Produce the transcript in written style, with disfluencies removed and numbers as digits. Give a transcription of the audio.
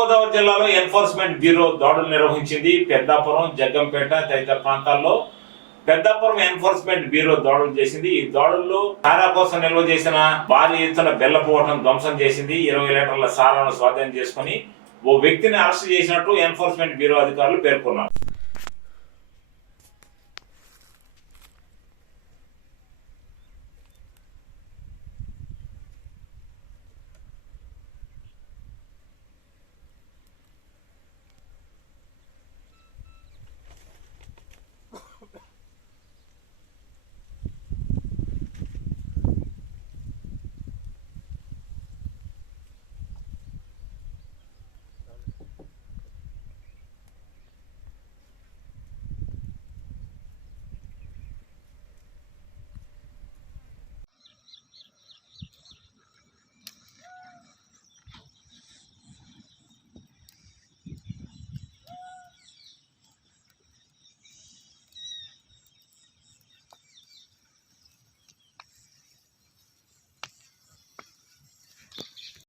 తూర్పుగోదావరి జిల్లాలో enforcement bureau దాడులు నిర్వహించింది. పెద్దాపురం, జగ్గంపేట తదితర ప్రాంతాల్లో పెద్దాపురం ఎన్ఫోర్స్మెంట్ బ్యూరో దాడులు చేసింది. ఈ దాడుల్లో సారా కోసం నిల్వ చేసిన భారీ ఎత్తున బెల్లపు ఓటను ధ్వంసం చేసింది. 20 లీటర్ల సారాను స్వాధీనం చేసుకుని ఓ వ్యక్తిని అరెస్ట్ చేసినట్టు ఎన్ఫోర్స్మెంట్ బ్యూరో అధికారులు పేర్కొన్నారు.